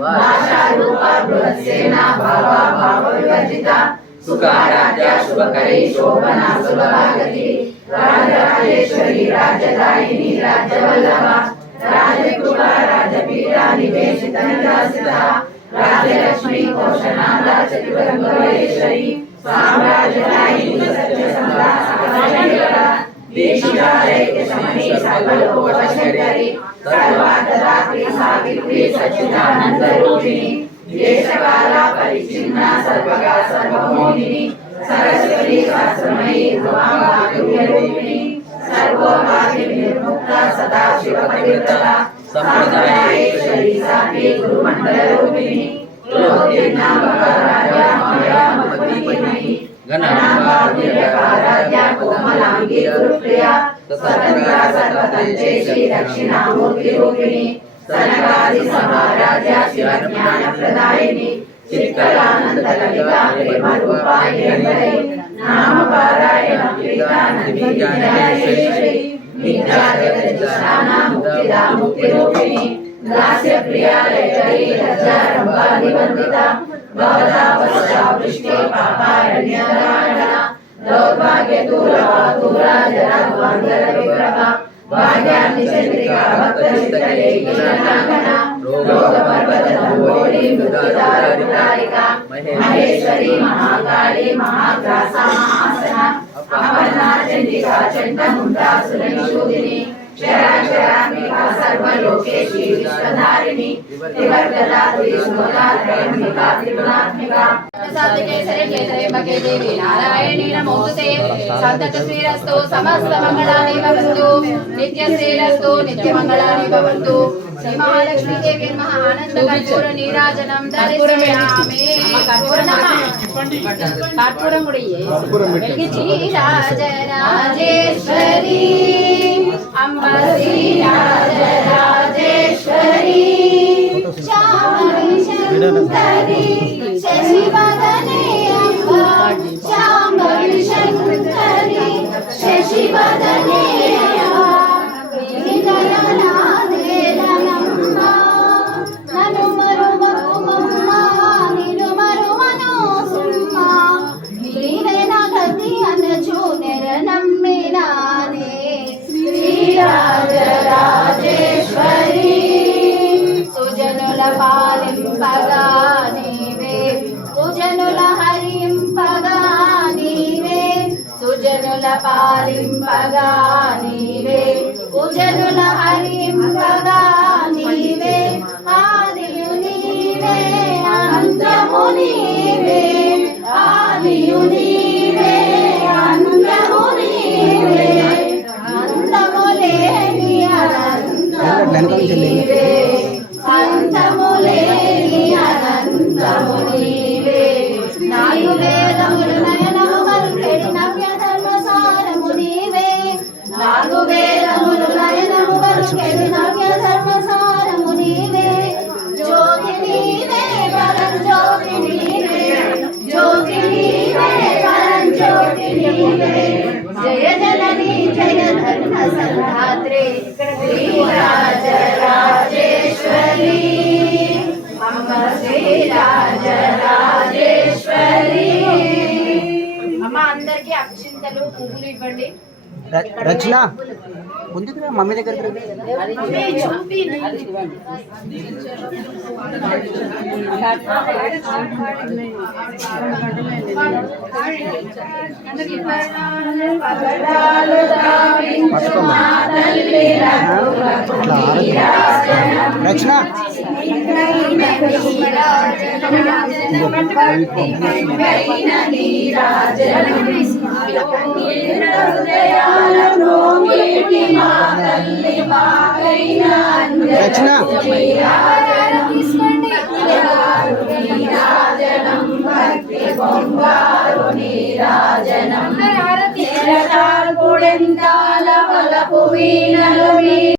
भाषा रूपा बृहत्सेना भावा भाव विवर्जिता सुखाराध्या शुभकरी शोभना सुभभागति राजराजेश्वरी राज्यदायिनी राज्यवल्लभा राजकृपा राजपीठा निवेशित निरासिता राजलक्ष्मी कौशनादा चतुरंगेश्वरी साम्राज्यदायिनी सत्यसंधा सकलजयकरा देशिकालय शमनी सर्वलोकशंकरी सर्वादात्री सावित्री सच्चिदानंद रूपिणी देशकाला परिचिन्ना सर्वगा सर्वमोहिनी सरस्वती शास्त्रमयी ध्रुवांगारूपिणी सर्वोपाधि निर्मुक्ता सदा शिवपतिव्रता संप्रदायेश्वरी सात्विक गुरुमंडल रूपिणी लोकदेवना महाराजा माया मधुपति गणांबा दिव्यकाराध्या कोमलांगी गुरुप्रिया स्वतंत्रा सर्वतंत्रेशी दक्षिणामूर्ति रूपिणी सनकादि समाराध्या शिवज्ञान प्रदायिनी चित्कलानंद ललिता प्रेम रूपायिनी नाम पारायण विज्ञानेश्वरी विद्यादेवताना मुक्तिदा मुक्ति रूपिणी दास्य प्रिया लयकरी लज्जारंभा निवंदिता भवदा वस्ता वृष्टि पापारण्यदारणा दौर्भाग्य दूरा जरा वांदर विग्रहा भाग्यानि चंद्रिका भक्त चित्तले कीर्तनांगना रोग पर्वत धंबोली मृत्युदारिका महेश्वरी महाकाली महाग्रासा महासना अपर्णा चंडिका चंडमुंडा सुरनिशूदिनी चराचरात्मिका सर्वलोकेशी विश्वधारिणी विवर्तदा त्रिशूला त्रयंबिका त्रिगुणात्मिका साधकेसरे केसरे भगे देवी नारायणी नमोस्तुते साधकश्रीरस्तु समस्त मंगलानि भवन्तु नित्यश्रीरस्तु नित्यमंगलानि भवन्तु श्री महालक्ष्मी देवी नमः आनंद कर्पूर नीराजनं दर्शयामि कर्पूरं वेलिగించి राजराजेश्वरी अम्बा श्री राजराजेश्वरी श्यामली शंकरी शशिवदने अम्बा श्यामली शंकरी शशिवदने राजराजेश्वरी सुजनुल पालिंपगा नीवे सुजनुल हरिंपगा नीवे सुजनुल पालिंपगा नीवे सुजनुल हरिंपगा नीवे आदियु नीवे अंतमु नीवे आदियु नीवे अंतमु नीवे నాలుగు వేదములు నయనము వరుకెడిన ధర్మసారము నీవే నాలుగు వేదములు నయనము వరుకెడిన ధర్మసారము నీవే జ్యోతి నీవే పరం జ్యోతి నీవే జ్యోతి నీవే పరం జ్యోతి నీవే జయ జనని జయ ధర్మ సంధాత్రే శ్రీ రాజరాజేశ్వరి అమ్మ శ్రీ రాజరాజేశ్వరి అమ్మ అందరికి అక్షింతలు పువ్వులు ఇవ్వండి రచన ముందుకు మమ్మీ దగ్గర రచన రచన నీరాజనం